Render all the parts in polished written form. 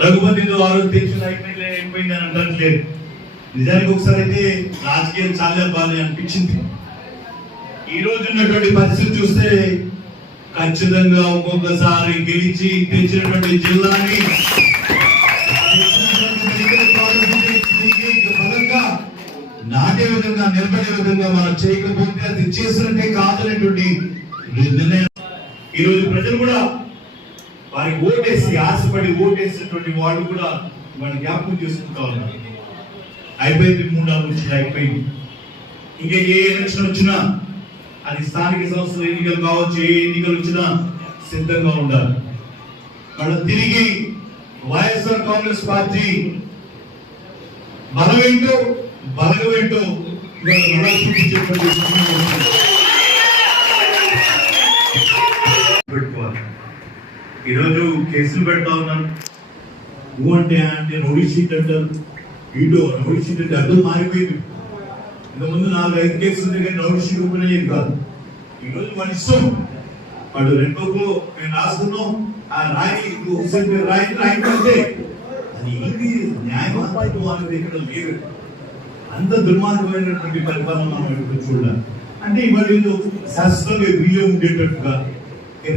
రఘుపతితో ఆరోగ్యం అయిపోయింది అని అంటట్లేదు. నిజానికి ఒకసారి అయితే రాజకీయాలు చాలా బాగా అనిపించింది. ఈ రోజు ఉన్నటువంటి పరిస్థితి చూస్తే ఖచ్చితంగా ఒక్కొక్కసారి గెలిచి తెచ్చినటువంటి జిల్లాని నాటే విధంగా నిలబడే విధంగా మనం చేయకపోతే అది చేసినట్టే కాదనేటువంటి నిర్ణయం. ఈ రోజు ప్రజలు కూడా వారికి ఓటేసి ఆశపడి ఓటేసినటువంటి వాళ్ళు కూడా వాళ్ళ జ్ఞాపకం చేసుకుంటా ఉన్నారు. అయిపోయింది, 3-4 నుంచి అయిపోయింది. ఇంకా ఏ ఎలక్షన్ వచ్చినా అది స్థానిక సంస్థల ఎన్నికలు కావచ్చు, ఏ ఎన్నికలు వచ్చినా సిద్ధంగా ఉండాలి. వాళ్ళు తిరిగి వైఎస్ఆర్ కాంగ్రెస్ పార్టీ బలమేంటో బలగమేంటో పెట్టుకోవాలి. ఈరోజు కేసులు పెడతా ఉన్నాను. అంటే రౌడీ షీట్ అంటారు, ఇటు రౌడీ షీట్ అంటే అర్థం మారిపోయింది. ఇంతకుముందు 4-5 కేసులు ఉంది కానీ రౌడీ షీట్ ఓపెన్ అయ్యేది కాదు. ఈరోజు మన ఇష్టం. వాడు 2 బుక్లు మేము రాసుకున్నాం, ఆ రాయితే అది ఏంటి న్యాయమా అనేది ఇక్కడ లేదు. అంత దుర్మార్గమైనటువంటి పరిపాలన మనం ఎప్పుడు చూడాలి. అంటే ఇవాళ శాస్త్రంగా వీలు ఉండేటట్టుగా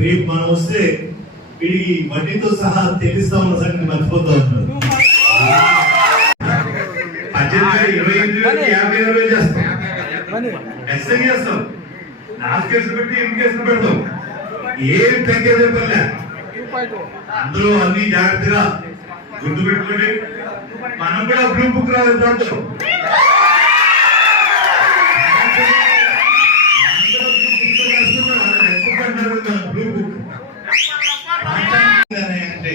రేపు మనం వస్తే వీడి వడ్డీతో సహా తెలుస్తా ఉన్న సంగతి మర్చిపోతా ఉన్నారు. 18,000, 25,000, 50,000 చేస్తాం, చేస్తాం, 4 కేసులు పెట్టి 8 కేసులు పెడతాం. ఏం తగ్గేదే పర్లే. అందులో అన్ని జాగ్రత్తగా గుర్తు పెట్టుకోండి. మనం కూడా బ్లూ బుక్ రాదు. అంటే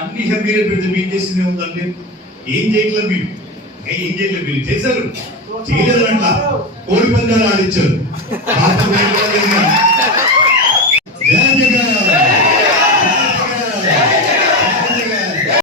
అన్ని హ్యాపీగా పెడితే మీరు చేసింది ఉందంటే ఏం చేయట్లేదు. మీరు ఏం చేయట్లేదు, మీరు చేశారు చేయలేదంట. కోడి పందాలు ఆడించారు.